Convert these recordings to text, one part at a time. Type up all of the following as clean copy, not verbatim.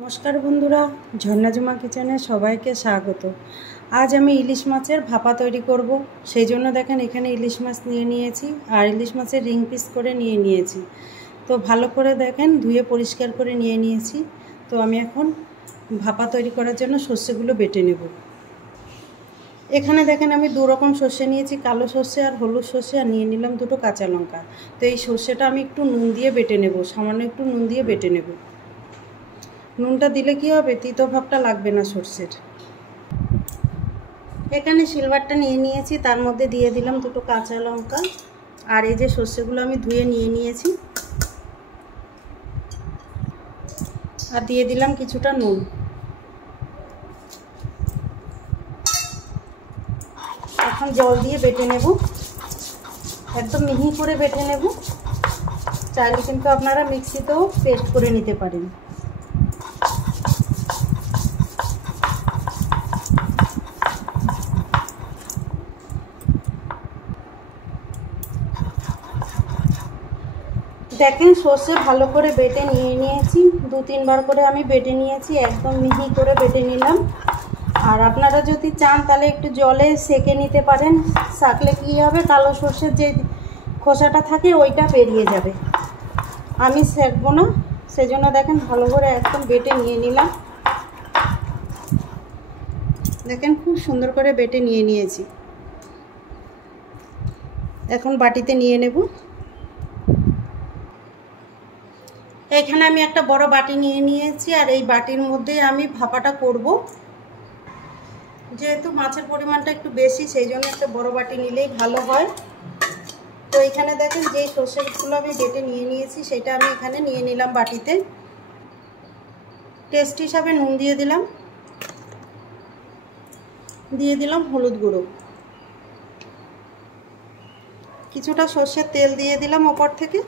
নমস্কার বন্ধুরা, ঝর্ণাঝুমা কিচেনে সবাইকে স্বাগত। আজ আমি ইলিশ মাছের ভাপা তৈরি করব। সেই জন্য দেখেন এখানে ইলিশ মাছ নিয়ে নিয়েছি আর ইলিশ মাছের রিং পিস করে নিয়ে নিয়েছি। তো ভালো করে দেখেন ধুয়ে পরিষ্কার করে নিয়ে নিয়েছি। তো আমি এখন ভাপা তৈরি করার জন্য সর্ষেগুলো বেটে নেব। এখানে দেখেন আমি দু রকম সর্ষে নিয়েছি, কালো সর্ষে আর হলুদ সর্ষে, আর নিয়ে নিলাম দুটো কাঁচা লঙ্কা। তো এই সর্ষেটা আমি একটু নুন দিয়ে বেটে নেব, সামান্য একটু নুন দিয়ে বেটে নেব। নুনটা দিলে কি হবে, তিতো ভাবটা লাগবে না সর্ষের। এখানে সিলভারটা নিয়ে নিয়েছি, তার মধ্যে দিয়ে দিলাম দুটো কাঁচা লঙ্কা আর এই যে সর্ষেগুলো আমি ধুয়ে নিয়ে নিয়েছি, আর দিয়ে দিলাম কিছুটা নুন। এখন জল দিয়ে বেটে নেব, একদম মিহি করে বেটে নেব। চাইলে কিন্তু আপনারা মিক্সিতেও পেস্ট করে নিতে পারেন। দেখেন সর্ষে ভালো করে বেটে নিয়ে নিয়েছি, 2-3 বার করে আমি বেটে নিয়েছি, একদম মিহি করে বেটে নিলাম। আর আপনারা যদি চান তাহলে একটু জলে সেকে নিতে পারেন, সাকলে কী হবে, কালো সর্ষের যে খোসাটা থাকে ওইটা বেরিয়ে যাবে। আমি সেকবো না, সেজন্য দেখেন ভালো করে একদম বেটে নিয়ে নিলাম। দেখেন খুব সুন্দর করে বেটে নিয়ে নিয়েছি। এখন বাটিতে নিয়ে নেব। এখানে আমি একটা বড় বাটি নিয়ে নিয়েছি, আর এই বাটির মধ্যে আমি ভাপাটা করব। যেহেতু মাছের পরিমাণটা একটু বেশি, সেই জন্য একটা বড় বাটি নিলেই ভালো হয়। তো এখানে দেখেন যে সর্ষেগুলো আমি বেটে নিয়ে নিয়েছি সেটা আমি এখানে নিয়ে নিলাম বাটিতে। টেস্ট হিসাবে নুন দিয়ে দিলাম হলুদ গুঁড়ো, কিছুটা সর্ষের তেল দিয়ে দিলাম ওপর থেকে।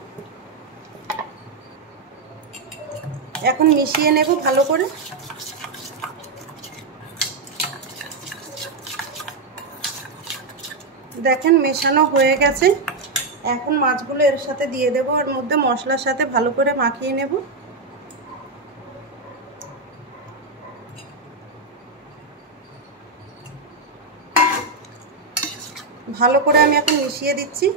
এখন মিশিয়ে নেব ভালো করে। দেখেন মেশানো হয়ে গেছে। এখন মাছগুলো এর সাথে দিয়ে দেব, এর মধ্যে মশলার সাথে ভালো করে মাখিয়ে নেব। ভালো করে আমি এখন মিশিয়ে দিচ্ছি।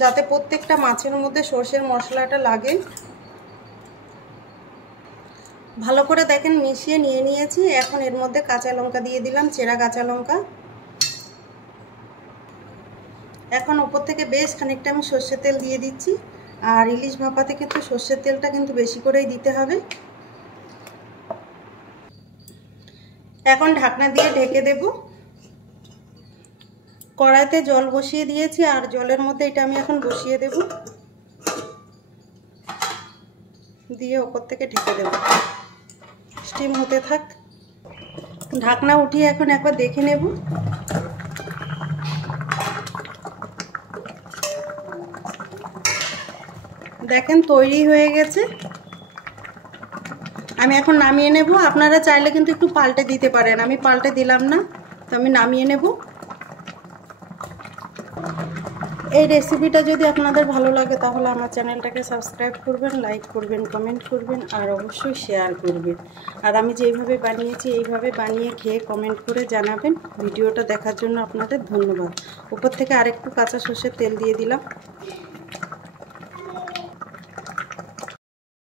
যাতে প্রত্যেকটা মাছের মধ্যে সর্ষের মশলাটা লাগে। ভালো করে দেখেন মিশিয়ে নিয়ে নিয়েছি। এখন এর মধ্যে কাঁচা লঙ্কা দিয়ে দিলাম, চেরা কাঁচা লঙ্কা। এখন উপর থেকে বেশ খানিকটা আমি সর্ষের তেল দিয়ে দিচ্ছি। আর ইলিশ ভাপাতে কিন্তু সর্ষের তেলটা কিন্তু বেশি করেই দিতে হবে। এখন ঢাকনা দিয়ে ঢেকে দেব। কড়াইতে জল বসিয়ে দিয়েছি, আর জলের মধ্যে এটা আমি এখন বসিয়ে দেব, দিয়ে ওপর থেকে ঢেকে দেব, স্টিম হতে থাক। ঢাকনা উঠিয়ে এখন একবার দেখে নেব। দেখেন তৈরি হয়ে গেছে। আমি এখন নামিয়ে নেব। আপনারা চাইলে কিন্তু একটু পাল্টে দিতে পারেন, আমি পাল্টে দিলাম না, তো আমি নামিয়ে নেব। এই রেসিপিটা যদি আপনাদের ভালো লাগে তাহলে আমার চ্যানেলটাকে সাবস্ক্রাইব করবেন, লাইক করবেন, কমেন্ট করবেন, আর অবশ্যই শেয়ার করবেন। আর আমি যেইভাবে বানিয়েছি এইভাবে বানিয়ে খেয়ে কমেন্ট করে জানাবেন। ভিডিওটা দেখার জন্য আপনাদের ধন্যবাদ। উপর থেকে আরেকটু কাঁচা সর্ষের তেল দিয়ে দিলাম।